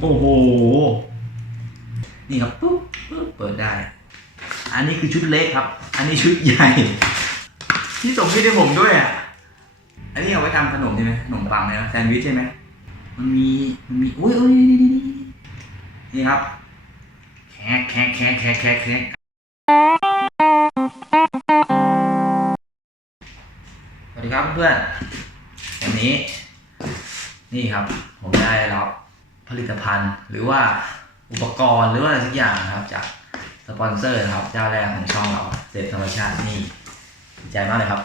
โอ้โห นี่ครับปุ๊บปุ๊บเปิดได้ อันนี้คือชุดเล็กครับ อันนี้ชุดใหญ่ ที่ส่งให้ได้ผมด้วยอะ อันนี้เอาไว้ทำขนมใช่ไหมขนมปังใช่ไหมแซนด์วิชใช่ไหม มันมี มันมี อุ้ยอุ้ยนี่นี่นี่นี่ครับ แคะแคะแคะแคะแคะแคะสวัสดีครับเพื่อนวันนี้ นี่ครับ ผมได้รับ ลิตภัณฑ์ หรือว่าอุปกรณ์หรือว่าอะไรสักอย่างนะครับจากสปอนเซอร์นะครับเจ้าแรกของช่องเราเสร็จธรรมชาตินี่ดีใจมากเลยครับ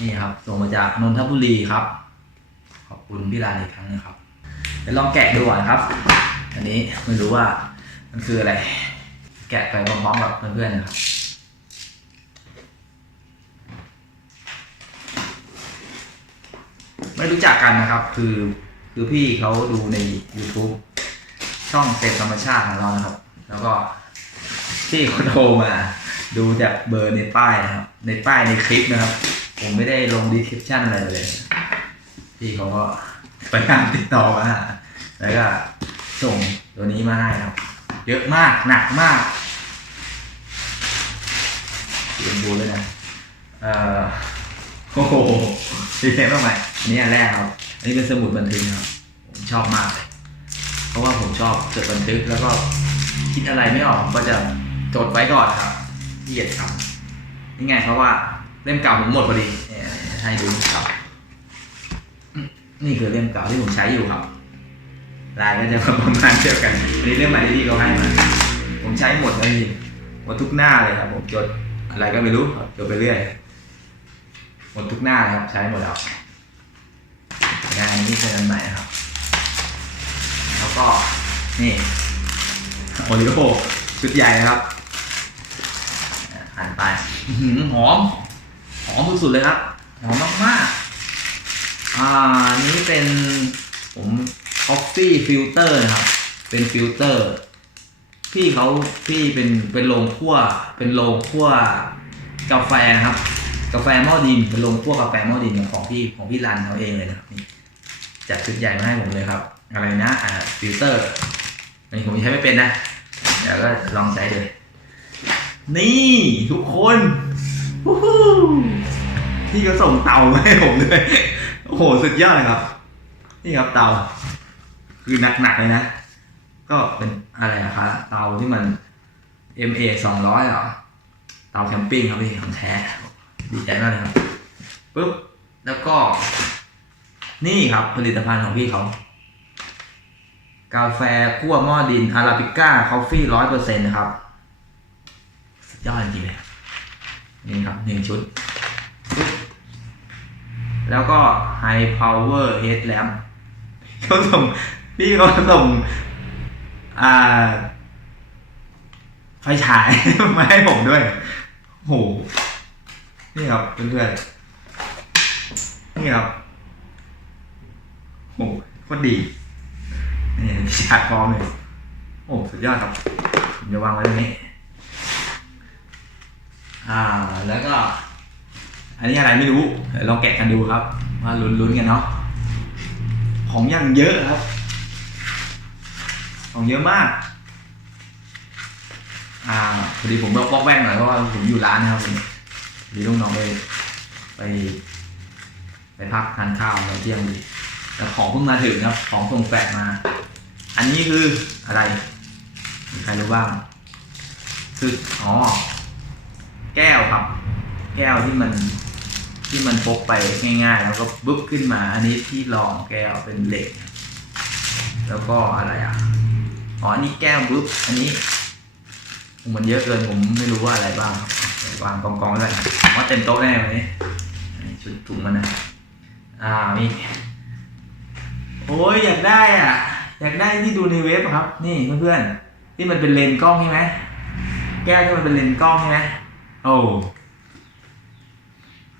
นี่ครับส่งมาจากนนทบุรีครับ ขอบคุณพี่ลานอีกครั้งหนึงครับเดี๋ยวลองแกะดูก่อนครับ อันนี้ไม่รู้ว่ามันคืออะไร แกะไปพร้อมๆกับเพื่อนๆนะครับไม่รู้จักกันนะครับ คือ คือพี่เขาดูใน YouTube ช่องเต็มธรรมชาติของเรานะครับ แล้วก็พี่เขาโทรมา ดูจากเบอร์ในป้ายนะครับ ในป้ายในคลิปนะครับ ผมไม่ได้ลงดีคริปชั่นอะไรเลย พี่เขาก็พยายามติดต่อมาแล้วก็ส่งตัวนี้มาให้ครับ เยอะมากหนักมากเรียมดูเลยนะเอ่อโอ้โหดีเทลมากมายอันนี้อันแรกครับ อันนี้เป็นสมุดบันทึกครับ ชอบมากเลยเพราะว่าผมชอบจดบันทึกแล้วก็คิดอะไรไม่ออกก็จะจดไว้ก่อนครับที่จะทำนี่ไงเพราะว่าเล่มเก่าผมหมดพอดีเนี่ยให้ดูครับ นี่คือเล่มเก่าที่ผมใช้อยู่ครับลายก็จะประมาณเดียวกันนนี้เล่มใหม่ที่เขาให้มาผมใช้หมดเลยหมดทุกหน้าเลยครับ ผมจดอะไรก็ไม่รู้ครับจดไปเรื่อยหมดทุกหน้าเลยครับใช้หมดแล้วงานนี้เป็นอันใหม่ครับ ก็นี่โอริโอชุดใหญ่นะครับหั่นไปอื้อหือหอม หอมสุดๆเลยครับ หอมมากๆ อ่าอันนี้เป็นผม Coffee Filter นะครับ เป็นฟิลเตอร์ พี่เขาพี่เป็นเป็นโรงคั่ว เป็นโรงคั่วกาแฟนะครับ กาแฟหม้อดิน เป็นโรงคั่วกาแฟหม้อดินของพี่ของพี่รันเขาเองเลยนะครับจัดชุดใหญ่มาให้ผมเลยครับ อะไรนะฟิลเตอร์อันนี้ผมใช้ไม่เป็นนะ เดี๋ยวก็ลองใช้ดูนี่ทุกคนวู้ฮู้พี่ก็ส่งเตามาให้ผมด้วย โอ้โห สุดยอดเลยครับ นี่ครับเตา คือหนักๆเลยนะ ก็เป็นอะไรอะคะเตาที่มัน MA สองร้อยเหรอ เตาแคมปิ้งครับพี่ของแท้ ดีใจมากเลยครับปุ๊บ แล้วก็ นี่ครับผลิตภัณฑ์ของพี่เขา กาแฟคั่วหม้อดินอาราบิก้าคอฟฟี่ร้อยเปอร์เซ็นต์นะครับสุดยอดจริงๆเลยนี่ครับหนึ่งชุด แล้วก็ High Power Headlamp เขาส่งพี่เขาส่งอ่าไฟฉาย มาให้ผมด้วยโหนี่ครับเพื่อนๆนี่ครับโหโคตรดี นี่ชาร์จพร้อมเลย โอ้สุดยอดครับผมจะวางไว้ตรงนี้ อ่า แล้วก็ อันนี้อะไรไม่รู้เดี๋ยวลองแกะกันดูครับว่าลุ้นๆกันเนาะ ของย่างเยอะครับ ของเยอะมาก อ่า พอดีผมบอกแว่งหน่อยเพราะว่าผมอยู่ร้านนะครับผมดีลูกน้องไปไป ไปพักทานข้าวตอนเที่ยงดี แต่ของเพิ่งมาถึงครับ ของส่งแฟกมา อันนี้คืออะไรมีใครรู้บ้าง คืออ๋อแก้วครับ แก้วที่มันที่มันพกไปง่าย ๆ แล้วก็บึ๊บขึ้นมา อันนี้ที่รองแก้วเป็นเหล็ก แล้วก็อะไรอะอ๋ออันนี้แก้วบึ๊บอันนี้มันเยอะเกินผมไม่รู้ว่าอะไรบ้างวางกองๆเลยผมว่าเต็มโต๊ะแน่วันนี้ชุดถุงมันนะอ่ามี โอ้ยอยากได้อะ อยากได้ที่ดูในเว็บครับ นี่เพื่อนๆที่มันเป็นเลนกล้องใช่ไหมแก้วที่มันเป็นเลนกล้องใช่ไหมโอ้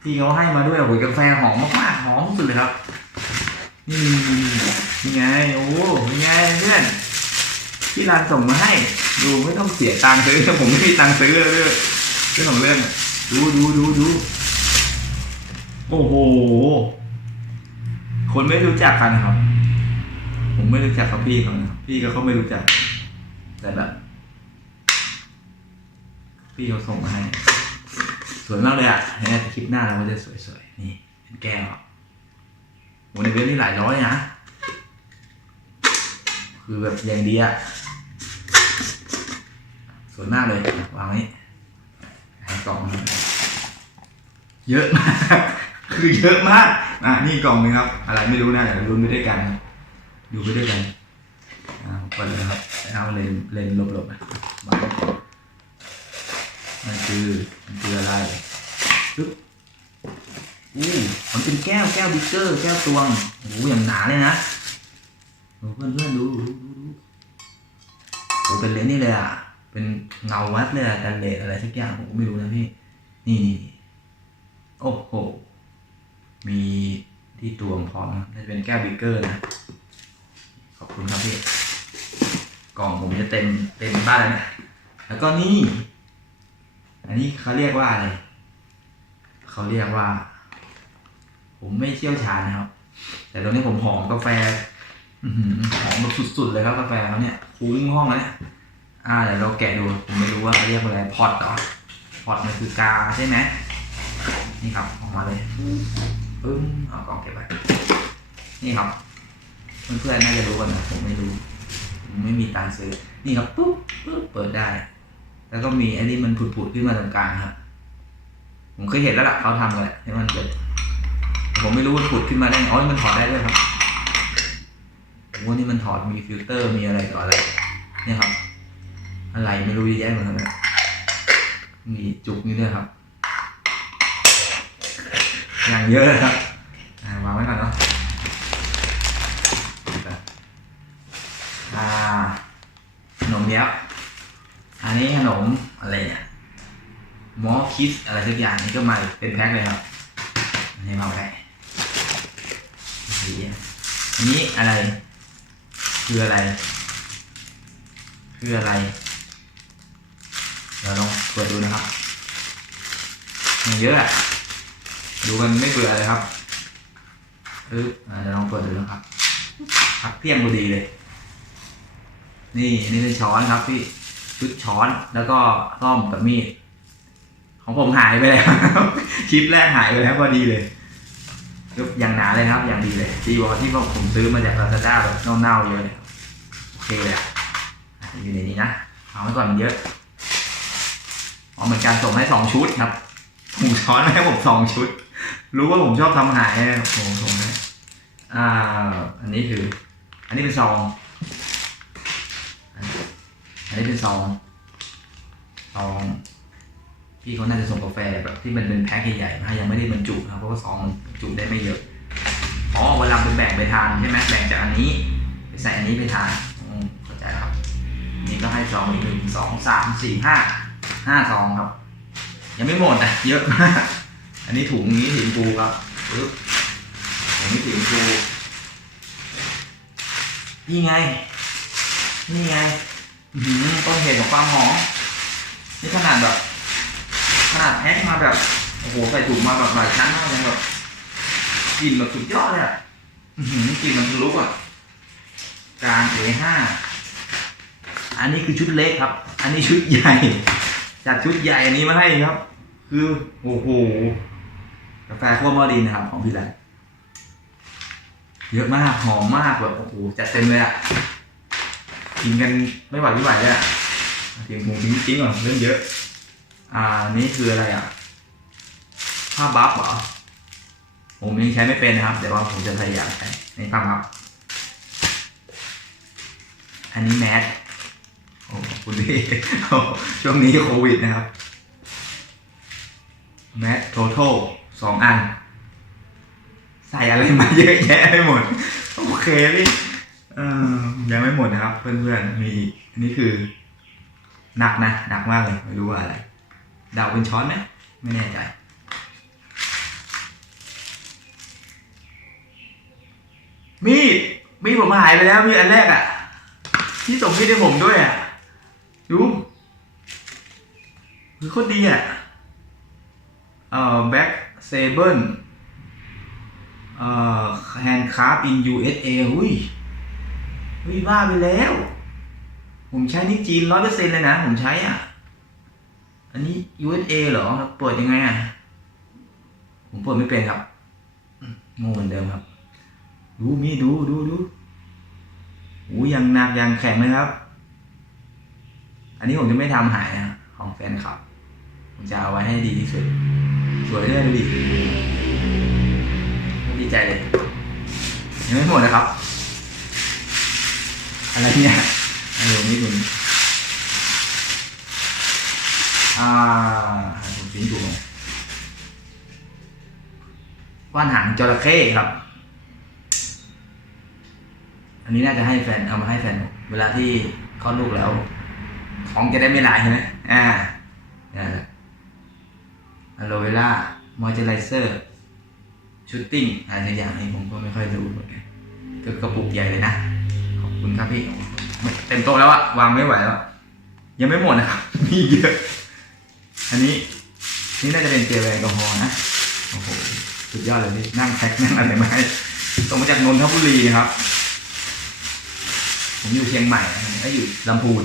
ที่เขาให้มาด้วยโอ้ยกาแฟหอมมากๆหอมสุดเลยครับ นี่นี่ไงโอ้นี่ไงเพื่อนที่ร้านส่งมาให้ ดูไม่ต้องเสียตังค์ซื้อผมไม่มีตังค์ซื้อเลยเรื่องของเรื่องดูดูดูดูโอ้โห คนไม่รู้จักกันครับ ผมไม่รู้จักกับพี่เขานะพี่ก็เขาไม่รู้จัก แต่แบบ พี่เขาส่งมาให้ สวยมากเลยอะเนไหมคลิปหน้าเราก็จะสวยๆ นี่เป็นแก้วอะโหในเว็บนี่หลายร้อยนะคือแบบอย่างดีอะสวยมากเลยวางไว้กล่องเยอะมาก คือเยอะมากอะนี่กล่องหนึงครับ อะไรไม่รู้นะเดี๋ยวลุ้นไปด้วยกัน ดูไปด้วยกันอ่าเปิดเลยครับเอาเลนเลนหลบๆนะวางไว้ก่นมันคือมันคืออะไรปึ๊บอู้มันเป็นแก้วแก้วบิ๊กเกอร์ แก้วตวงโอ้โหอย่างหนาเลยนะเพื่อนเพื่อนดูดูดูดูโอ้เป็นเลนนี่เลยอะ เป็นเงาวัดเลยอะกันเลนอะไรสักอย่างผมก็ไม่รู้นะพี่ นี่นี่โอ้โห มีที่ตวงพร้อมนะน่าจะเป็นแก้วบิ๊กเกอร์นะ คุณครับพี่กล่องผมจะเต็มเต็มบ้านแล้วเนี่ยแล้วก็นี่ อันนี้เขาเรียกว่าอะไรเขาเรียกว่า ผมไม่เชี่ยวชาญนะครับ แต่ตอนนี้ผมหอมกาแฟหอมแบบสุดๆเลยครับกาแฟเขาเนี่ยคูลิ่งห้องแล้วเนี่ยอ่าเดี๋ยวเราแกะดูผมไม่รู้ว่าเขาเรียกว่าอะไรพอตเหรอพอตมันคือกาใช่ไหมนี่ครับออกมาเลยปึ้งเอากล่องเก็บไว้นี่ครับ เพื่อนๆน่าจะรู้กันนะผมไม่รู้ไม่มีตังซื้อ นี่ครับปุ๊บปุ๊บเปิดได้ แล้วก็มีอันนี้มันผุดๆขึ้นมาตรงกลางครับ ผมเคยเห็นแล้วล่ะเขาทำกันแหละให้มันเปิดผมไม่รู้ว่าผุดขึ้นมาได้ไงอ๋อมันถอดได้ด้วยครับโอ้นี่มันถอดมีฟิลเตอร์มีอะไรต่ออะไรเนี่ยครับ อะไรไม่รู้เยอะแยะหมดเลยมีจุกนี่ด้วยครับ อย่างเยอะเลยครับอ่าวางไว้ก่อนเนาะ อ่าขนมเนี้ยบอันนี้ขนมอะไรเนี่ยมอคิสอะไรสักอย่างนี่ก็มาเป็นแพ็คเลยครับอันนี้มาแพ็คสีอันนี้อะไร คืออะไร คืออะไรเราลองเปิดดูนะครับมันเยอะอะดูกันไม่เบื่อเลยครับเอออ่าเดี๋ยวลองเปิดดูนะครับพักเที่ยงพอดีเลย นี่นี่เป็นช้อนครับพี่ชุดช้อนแล้วก็ซ่อมกับมีดของผมหายไปแล้วคลิปแรกหายไปแล้วพอดีเลยยกอย่างหนาเลยครับ อย่างดีเลยจีวอที่ผมซื้อมาจากลาซาด้าแบบเน่าๆเยอะเลยโอเคเลยอยู่ในนี้นะเอาไว้ก่อนมันเยอะอ๋อเหมือนการส่งให้สองชุดครับผมช้อนให้ผมสองชุด รู้ว่าผมชอบทำหายนะครับผมส่งให้อ่า อันนี้คือ อันนี้เป็นซอง อันนี้เป็นซองซองพี่เขาน่าจะส่งกาแฟแบบที่มันเป็นแพ็คใหญ่ๆมาให้ยังไม่ได้บรรจุนะครับเพราะว่าซองมันบรรจุได้ไม่เยอะอ๋อเวลาเป็นแบ่งไปทานใช่ไหมแบ่งจากอันนี้ไปใส่อันนี้ไปทานเข้าใจครับ นี่ก็ให้ซองอีกหนึ่งสองสามสี่ห้าห้าซองครับ ยังไม่หมดนะเยอะมากอันนี้ถุงนี้สีชมพูครับปึ๊บถุงนี้สีชมพูนี่ไง นี่ไง ต้นเหตุของความหอมนี่ขนาดแบบ ขนาดแพ็คมาแบบโอ้โหใส่ถุงมาแบบหลายชั้นมากเลยแบบกลิ่นแบบสุดยอดเลยอะกลิ่นมันทะลุอะกางเอห้าอันนี้คือชุดเล็กครับ อันนี้ชุดใหญ่จัดชุดใหญ่อันนี้มาให้ครับ คือโอ้โหกาแฟขั้วมอดินนะครับของพี่แหลมเยอะมากหอมมากแบบโอ้โหจัดเต็มเลยอะ กินกันไม่ไหวไม่ไหวเลยอะเสียงหมูจริงๆก่อเรื่องเยอะ อ่านี่คืออะไรอะผ้าบัฟเหรอผมยังใช้ไม่เป็นนะครับแต่ว่าผมจะพยายามใช้ในผ้าบัฟอันนี้แมสโอ้คุณพี่ช่วงนี้โควิดนะครับ แมสโททลสองอัน ใส่อะไรมาเยอะแยะไปหมด โอเคพี่ ยังไม่หมดนะครับ เพื่อนๆมีอันนี้คือ หนักนะหนักมากเลยไม่รู้ว่าอะไรดาวเป็นช้อนไหมไม่แน่ใจมีดมีดผมหายไปแล้วมีดอันแรกอะ่ะ ที่ส่งมีดให้ผมด้วยอะ่ะดูคือโคตรดีอะ่ะเอ่อแบ็กเซเบิลเอ่อแฮนด์คราฟอิน USA หุ้ยเฮ้ย บ้าไปแล้ว ผมใช้นี่จีนร้อยเปอร์เซ็นเลยนะ ผมใช้อะ อันนี้ USA เหรอเปิดยังไงอะ ผมเปิดไม่เป็นครับอืมโง่เหมือนเดิมครับ ดูมีดูดูดูโอ้ยังหนักยังแข็งเลยครับ อันนี้ผมจะไม่ทำหายนะของแฟนคลับ ผมจะเอาไว้ให้ดีที่สุด สวยด้วยดูดิดีใจเลย ยังไม่หมดนะครับ อะไรเนี่ยเออนี่คุณอ่าผมทิ้งถูกไหมว่านหางจระเข้ครับ อันนี้น่าจะให้แฟนเอามาให้แฟน เวลาที่คลอดลูกแล้วท้องจะได้ไม่ลายใช่ไหมอ่านี่ยอะโลเวล่ามอยเจอไรเซอร์ ชุดติ้งอะไรอย่างนี้ผมก็ไม่ค่อยรู้เหมือนกันก็กระปุกใหญ่เลยนะ คุณครับพี่เต็มโต๊ะแล้วอะวางไม่ไหวแล้วยังไม่หมดนะครับ มีเยอะ อันนี้ นี่น่าจะเป็นเจลแอลกอฮอล์นะ โอ้โห สุดยอดเลยพี่นั่งแพ็คนั่งอะไรมาให้ส่งมาจากนนทบุรีครับ ผมอยู่เชียงใหม่นะก็อยู่ลำพูน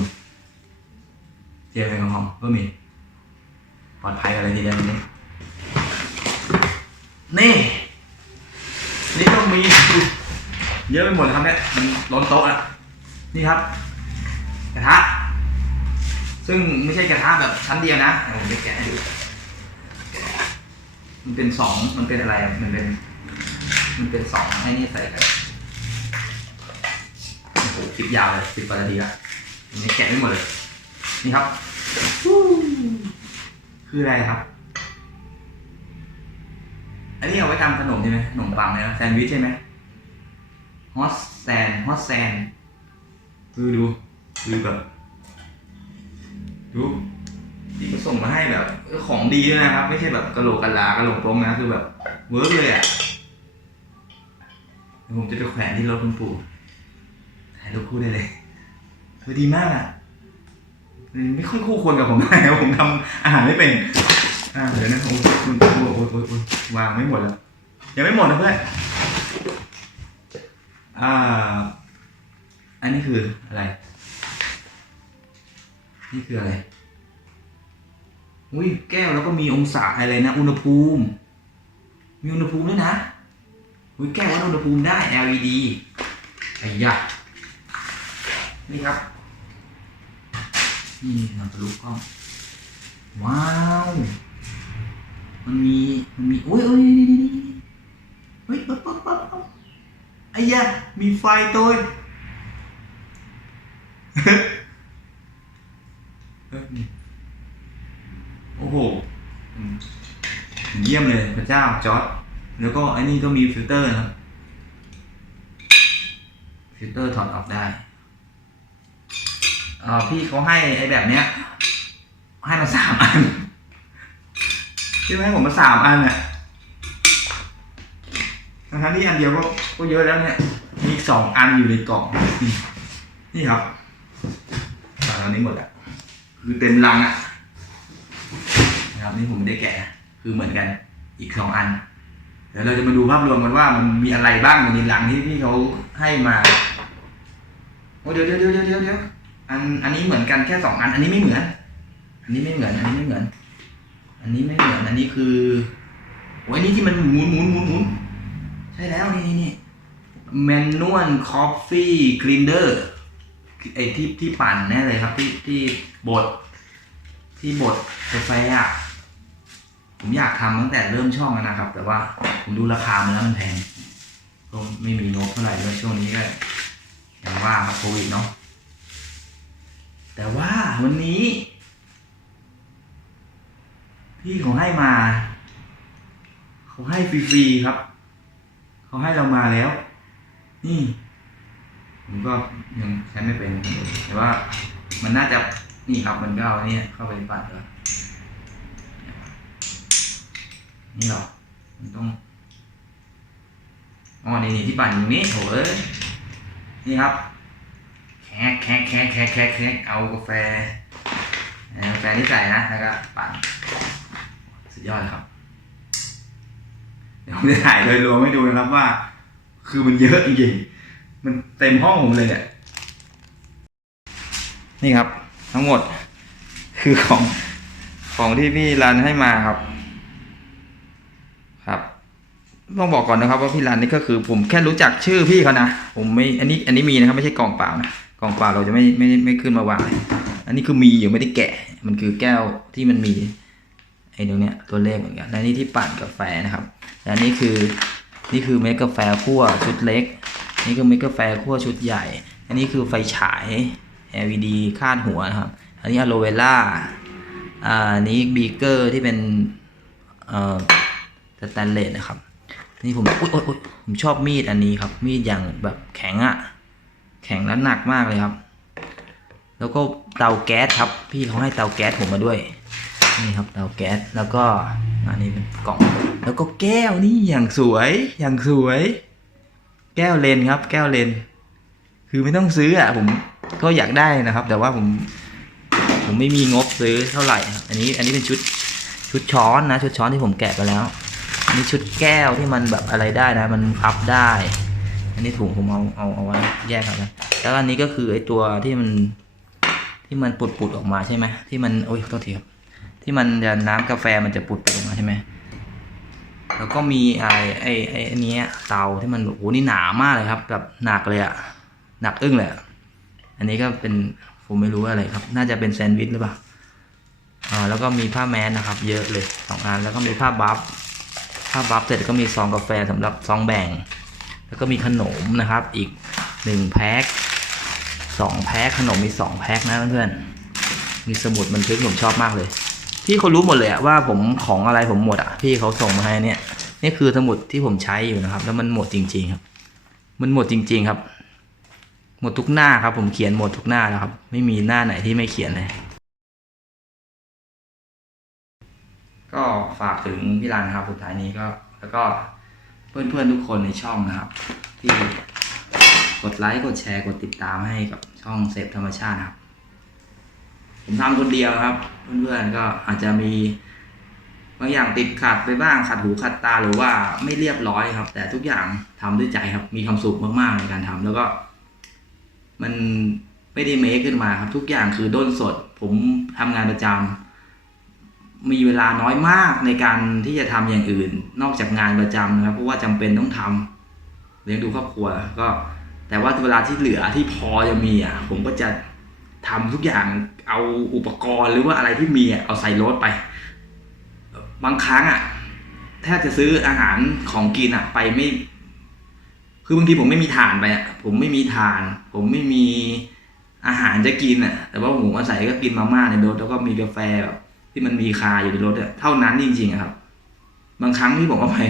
เจลแอลกอฮอล์ก็มี ปลอดภัยกันเลยทีเดียวนี้ นี่ นี่ก็มี เยอะไปหมดเลยครับเนี่ยมันล้นโต๊ะอะนี่ครับ กระทะ ซึ่งไม่ใช่กระทะแบบชั้นเดียวนะเดี๋ยวผมจะแกะให้ดูมันเป็นสองมันเป็นอะไรอะมันเป็น มันเป็นสองให้นี่ใส่กันโอ้โหคลิปยาวเลยสิบกว่านาทีละผมจะแกะไม่หมดเลย นี่ครับ คืออะไรครับ อันนี้เอาไว้ทำขนมใช่ไหมขนมปังเลยนะแซนด์วิชใช่ไหม ฮอตแซนฮอตแซนคือดูคือแบบดูที่เขาส่งมาให้แบบเออของดีด้วยนะครับ ไม่ใช่แบบกระโหลกกะลากระโหลกตรงนะคือแบบเวิร์กเลยอะเดี๋ยวผมจะไปแขวนที่รถคุณปู่ถ่ายรูปคู่ได้เลยคือดีมากอะมันไม่ค่อยคู่ควรกับผมเท่าไหร่ครับผมทำอาหารไม่เป็น อ่าเดี๋ยวนะโอ้ยโอ้ยโอ้ยโอ้ยโอ้ยโอ้ยวางไม่หมดแล้วยังไม่หมดนะเพื่อน อ่า อันนี้คืออะไร นี่คืออะไร อุ้ยแก้วแล้วก็มีองศาอะไรนะ อุณหภูมิ มีอุณหภูมิด้วยนะอุ้ยแก้ววัดอุณหภูมิได้ LED ไอ้ยะนี่ครับ นี่เราทะลุกกล้อง ว้าว มันมี มันมี โอ้ยโอ้ยนี่นี่นี่เฮ้ยปั๊บปั๊บปั๊บ อ้ยะมีไฟตัวโอ้โหเยี่ยมเลยพระเจ้าจอร์ดแล้วก็ไอ้นี่ก็มีฟิลเตอร์นะฟิลเตอร์ถอดออกได้เออพี่เขาให้ไอ้แบบเนี้ย ให้มาสามอันที่ให้ผมมาสามอันเนี่ย ทั้งๆที่อันเดียวก็ก็เยอะแล้วเนี่ย มีสองอันอยู่ในกล่อง นี่นี่ครับตอนนี้หมดอะ คือเต็มลังอะนะครับนี่ผมไม่ได้แกะ คือเหมือนกัน อีกสองอัน เดี๋ยวเราจะมาดูภาพรวมกันว่ามันมีอะไรบ้างในลังที่พี่เขาให้มา โอ้เดี๋ยวเดี๋ยวเดี๋ยวเดี๋ยวเดี๋ยวอันอันนี้เหมือนกันแค่สองอัน อันนี้ไม่เหมือน อันนี้ไม่เหมือน อันนี้ไม่เหมือน อันนี้ไม่เหมือน อันนี้คือโอ้ยนี่ที่มันหมุนหมุนหมุนหมุน ใช่แล้วนี่นี่นี่แมนนวลคอฟฟี่กรีนเดอร์ไอที่ที่ปั่นแน่เลยครับ ที่ที่บดที่บดกาแฟอะผมอยากทำตั้งแต่เริ่มช่องแล้วนะครับ แต่ว่าผมดูราคามันแล้วมันแพงก็ไม่มีงบเท่าไหร่ด้วยช่วงนี้ก็อย่างว่าครับโควิดเนาะแต่ว่าวันนี้ พี่เขาให้มา เขาให้ฟรีๆครับ เขาให้เรามาแล้ว นี่ ผมก็ยังใช้ไม่เป็นแต่ว่ามันน่าจะนี่ครับมันก็เอาอันเนี่ยเข้าไปปั่นแล้วนี่หรอมันต้องอ๋อนี่นี่ที่ปั่นอยู่นี้โถเอ้ยนี่ครับแคะแคะแคะแคะแคะแคะเอากาแฟกาแฟที่ใส่นะแล้วก็ปั่นสุดยอดเลยครับ ผมจะถ่ายโดยรวมให้ดูนะครับว่า คือมันเยอะจริงๆมันเต็มห้องผมเลยเนี่ยนี่ครับ ทั้งหมด คือของของที่พี่รันให้มาครับ ครับต้องบอกก่อนนะครับว่าพี่รันนี่ก็คือ ผมแค่รู้จักชื่อพี่เขานะผมไม่อันนี้อันนี้มีนะครับไม่ใช่กล่องเปล่านะกล่องเปล่าเราจะไม่ไม่ไม่ขึ้นมาวางอันนี้คือมีอยู่ไม่ได้แกะ มันคือแก้วที่มันมีไอ้ตรงเนี้ยตัวเลขเหมือนกันและนี่ที่ปั่นกาแฟนะครับ และนี่คือนี่คือเมกาแฟคั่วชุดเล็ก นี่คือเมกาแฟคั่วชุดใหญ่ อันนี้คือไฟฉาย LED คาดหัวนะครับ อันนี้อะโลเวล่าอ่าอันนี้บีเกอร์ที่เป็นสแตนเลสนะครับ นี่ผมอุ๊ยอุ๊ยผมชอบมีดอันนี้ครับ มีดอย่างแบบแข็งอะแข็งและหนักมากเลยครับ แล้วก็เตาแก๊สครับ พี่เขาให้เตาแก๊สผมมาด้วย นี่ครับเตาแก๊สแล้วก็อันนี้เป็นกล่อง แล้วก็แก้วนี่อย่างสวยอย่างสวย แก้วเลนครับ แก้วเลน คือไม่ต้องซื้ออะผมก็อยากได้นะครับ แต่ว่าผมผมไม่มีงบซื้อเท่าไหร่ครับอันนี้อันนี้เป็นชุดชุดช้อนนะ ชุดช้อนที่ผมแกะไปแล้วอันนี้ชุดแก้วที่มันแบบอะไรได้นะ มันพับได้ อันนี้ถุงผมเอาเอาเอาไว้แยกกันนะแล้วอันนี้ก็คือไอ้ตัวที่มันที่มันปุดปุดๆออกมาใช่ไหมที่มันโอ้ยโทษทีครับ ที่มันจะน้ำกาแฟมันจะปุดปุดๆออกมาใช่ไหมแล้วก็มีไอ้ไอ้ไอ้นี้เตาที่มันโอ้โหนี่หนามากเลยครับแบบหนักเลยอะหนักอึ้งเลยอะอันนี้ก็เป็นผมไม่รู้อะไรครับ น่าจะเป็นแซนด์วิชหรือเปล่าอ่าแล้วก็มีผ้าแมสนะครับ เยอะเลยสองอันแล้วก็มีผ้าบัฟผ้าบัฟเสร็จก็มีซองกาแฟสำหรับซองแบ่ง แล้วก็มีขนมนะครับอีกหนึ่งแพ็คสองแพ็คขนมมีสองแพ็คนะเพื่อนๆมีสมุดบันทึกผมชอบมากเลย พี่เขารู้หมดเลยอะว่าผมของอะไรผมหมดอะพี่เขาส่งมาให้เนี่ยนี่คือสมุดที่ผมใช้อยู่นะครับ แล้วมันหมดจริง ๆ ครับ มันหมดจริง ๆ ครับ หมดทุกหน้าครับ ผมเขียนหมดทุกหน้าแล้วครับ ไม่มีหน้าไหนที่ไม่เขียนเลย ก็ฝากถึงพี่รันครับ สุดท้ายนี้ก็ แล้วก็เพื่อนๆทุกคนในช่องนะครับ ที่กดไลค์กดแชร์กดติดตามให้กับช่องเซฟธรรมชาติครับ ผมทำคนเดียวครับ เพื่อนๆก็อาจจะมีบางอย่างติดขัดไปบ้างขัดหูขัดตาหรือว่าไม่เรียบร้อยครับ แต่ทุกอย่างทำด้วยใจครับ มีความสุขมากๆในการทำแล้วก็ มันไม่ได้เมคขึ้นมาครับ ทุกอย่างคือด้นสด ผมทำงานประจำมีเวลาน้อยมากในการที่จะทำอย่างอื่น นอกจากงานประจำนะครับเพราะว่าจำเป็นต้องทำเลี้ยงดูครอบครัวก็ แต่ว่าเวลาที่เหลือที่พอจะมีอะ ผมก็จะ ทำทุกอย่างเอาอุปกรณ์หรือว่าอะไรที่มีเอาใส่รถไป บางครั้งอะแทบจะซื้ออาหารของกินอะ ไปไม่ คือบางทีผมไม่มีทานไปอะ ผมไม่มีทาน ผมไม่มีอาหารจะกินอะ แต่ว่าผมอาศัยก็กินมาม่าในรถแล้วก็มีกาแฟแบบที่มันมีคาอยู่ในรถอะเท่านั้นจริงๆครับ บางครั้งที่ผมเอาไป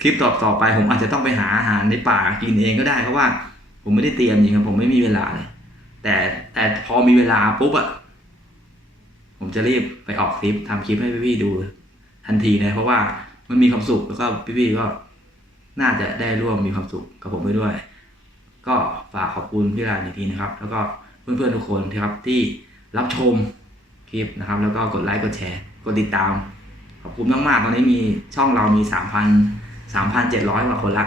คลิปต่อต่อไป ผมอาจจะต้องไปหาอาหารในป่ากินเองก็ได้เพราะว่า ผมไม่ได้เตรียมจริงครับผมไม่มีเวลาเลย แต่แต่พอมีเวลาปุ๊บอะผมจะรีบไปออกคลิปทำคลิปให้พี่ๆดูทันทีเลยเพราะว่ามันมีความสุขแล้วก็พี่ๆก็น่าจะได้ร่วมมีความสุขกับผมไปด้วย ก็ฝากขอบคุณพี่รานอีกทีนะครับ แล้วก็เพื่อนๆทุกคนที่ครับที่รับชมคลิปนะครับ แล้วก็กดไลค์กดแชร์กดติดตาม ขอบคุณมากๆตอนนี้มีช่องเรามีสามพันสามพันเจ็ดร้อยกว่าคนละ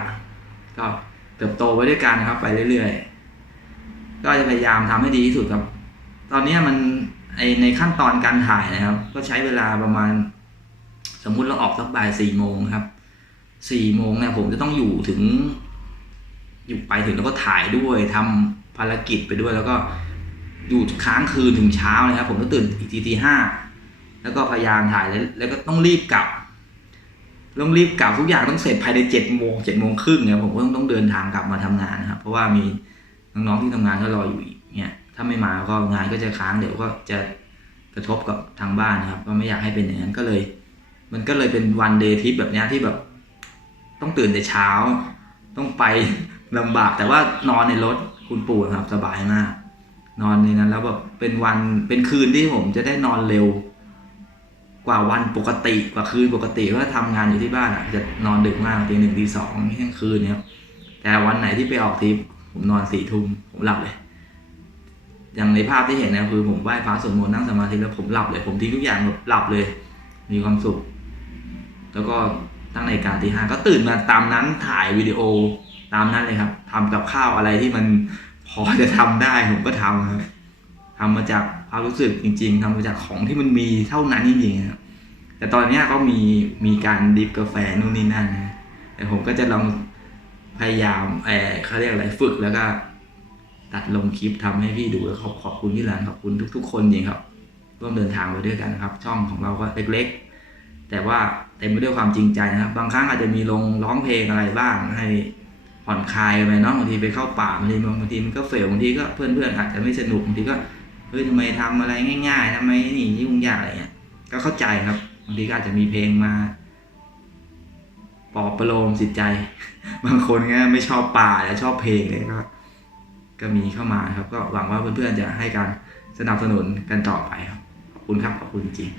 ก็เติบโตไปด้วยกันนะครับ ไปเรื่อยๆ ก็จะพยายามทำให้ดีที่สุดครับ ตอนนี้มันไอในขั้นตอนการถ่ายนะครับ ก็ใช้เวลาประมาณ สมมุติเราออกสักบ่ายสี่โมงครับสี่โมงเนี่ยผมจะต้องอยู่ถึง อยู่ไปถึงแล้วก็ถ่ายด้วยทำภารกิจไปด้วย แล้วก็อยู่ค้างคืนถึงเช้าเลยครับ ผมต้องตื่นอีกทีตีห้าแล้วก็พยายามถ่ายแล้วแล้วก็ต้องรีบกลับต้องรีบกลับทุกอย่างต้องเสร็จภายในเจ็ดโมงเจ็ดโมงครึ่งเนี่ยผมก็ต้องต้องเดินทางกลับมาทำงานนะครับ เพราะว่ามี น้องๆที่ทำงานก็รออยู่เนี่ยถ้าไม่มาก็งานก็จะค้างเดี๋ยวก็จะกระทบกับทางบ้านนะครับ ก็ไม่อยากให้เป็นอย่างนั้นก็เลย มันก็เลยเป็นวันเดย์ทริปแบบเนี้ยที่แบบ ต้องตื่นแต่เช้า ต้องไปลำบากแต่ว่านอนในรถคุณปู่ครับสบายมาก นอนในนั้นแล้วแบบเป็นวันเป็นคืนที่ผมจะได้นอนเร็ว กว่าวันปกติกว่าคืนปกติเพราะว่าทำงานอยู่ที่บ้านอะจะนอนดึกมากตีหนึ่งตีสองเที่ยงคืนเนี่ยแต่วันไหนที่ไปออกทริป ผมนอนสี่ทุ่มผมหลับเลย อย่างในภาพที่เห็นนะคือผมไหว้พระสวดมนต์นั่งสมาธิแล้วผมหลับเลย ผมทิ้งทุกอย่างแบบหลับเลย มีความสุข แล้วก็ตั้งในกาตีห้าก็ตื่นมาตามนั้นถ่ายวิดีโอตามนั้นเลยครับทำกับข้าวอะไรที่มันพอจะทำได้ผมก็ทำครับทำมาจากความรู้สึกจริง ๆทำมาจากของที่มันมีเท่านั้นจริงๆครับแต่ตอนนี้ก็มีมีการดิฟกาแฟนู่นนี่นั่นนะแต่ผมก็จะลอง พยายามเออเขาเรียกอะไรฝึกแล้วก็ตัดลงคลิปทำให้พี่ดูแล้วขอบขอบคุณพี่หลานขอบคุณทุก ๆ คนจริงครับ ร่วมเดินทางไปด้วยกันนะครับ ช่องของเราก็เล็ก ๆ แต่ว่าเต็มไปด้วยความจริงใจนะครับ บางครั้งอาจจะมีลงร้องเพลงอะไรบ้างให้ผ่อนคลายไปเนาะบางทีไปเข้าป่าบางทีบางทีมันก็เฟลบางทีก็เพื่อนๆอาจจะไม่สนุกบางทีก็เฮ้ยทำไมทำอะไรง่าย ๆทำไมนี่ยุ่งยากอะไรเงี้ยก็เข้าใจครับบางทีก็อาจจะมีเพลงมา ปลอบประโลมจิตใจ บางคนก็ไม่ชอบป่าแต่ชอบเพลงเลยก็ ก็มีเข้ามาครับ ก็หวังว่าเพื่อนๆจะให้การสนับสนุนกันต่อไปครับ ขอบคุณครับ ขอบคุณจริง